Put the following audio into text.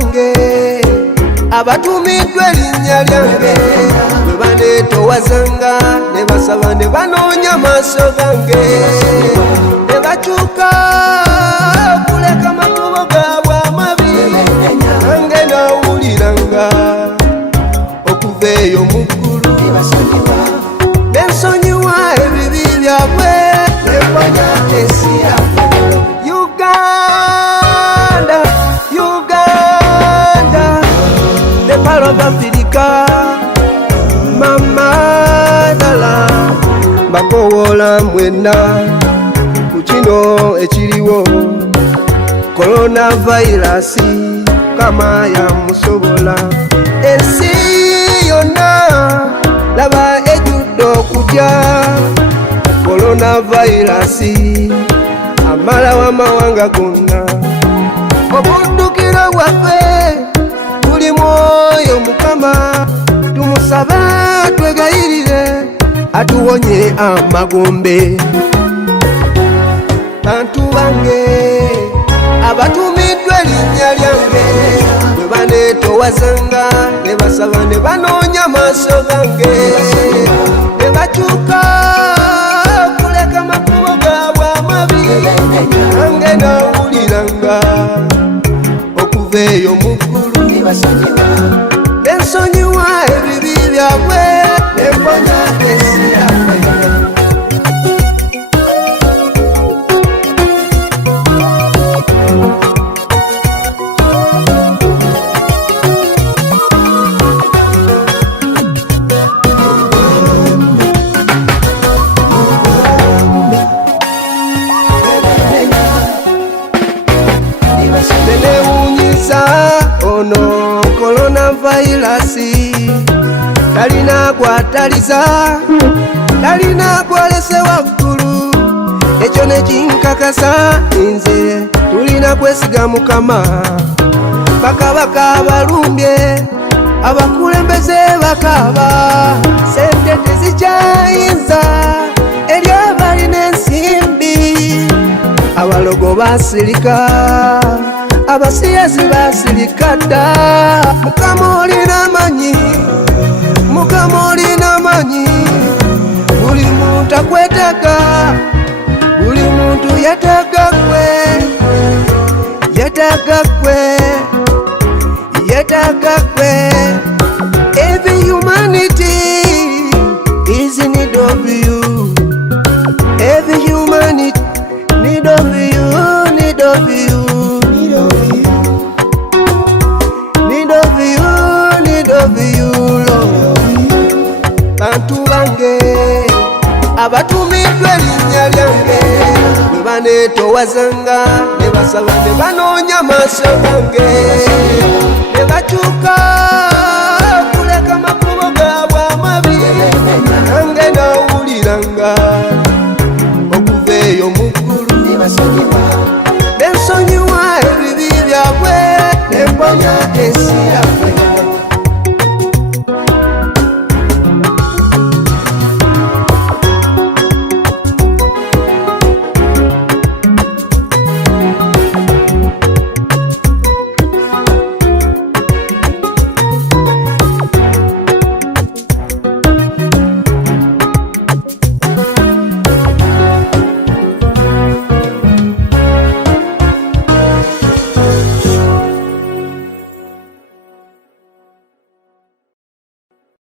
bange abatumiddwa erinnya lyange bwe baneetowazanga ne basaba ne banoonya maaso gange ne bakyuka okuleka makubo gaabwe amabi nange nawuliranga okuva eyo mu ggulu ne nsonyiwa ebibi byabwe ne mponya ensi yaffe Uganda, the part of Africa, mama dala bakowola mwena kukino ekiriwo coronavirus kama ya musobola ensi yonna laba ejudde okutya coronavirus amala w'amawanga gonna obuddukiro bwaffe buli mwoyo Mukama tumusaba twegayirire atuwonye amagombe bantu bange abatumiddwa erinnya lyange bwe baneetowazanga ne basaba ne banoonya maaso gange ne bakyuka okuleka makubo gaabwe amabi nange nawuliranga okuva eyo mu ggulu ne nsonyiwa ebibi byabwe ne mponya ensi yaffe tenewunyiza ono coronavirus talina gwataliza talina gwalese waggulu ekyo nekinkakasa nze tulina kwesiga Mukama bakabaka abalumbye abakulembeze bakaba sente tezikyayinza eri abalina ensimbi abalogo basirika abasiyazi basirika dda Mukama olina amanyi Mukama olina amanyi buli muntu akwetaaga buli muntu yetaaga gwe yetaaga gwe every humanity is in need of you every humanity need of you need of you bantu bange abatumiddwa erinnya lyange bwe baneetowazanga ne basaba ne banoonya maaso gange ne bakyuka okuleka makubo gaabwe amabi nange nawuliranga okuva eyo mu ggulu ne nsonyiwa ebibi byabwe ne mponya ensi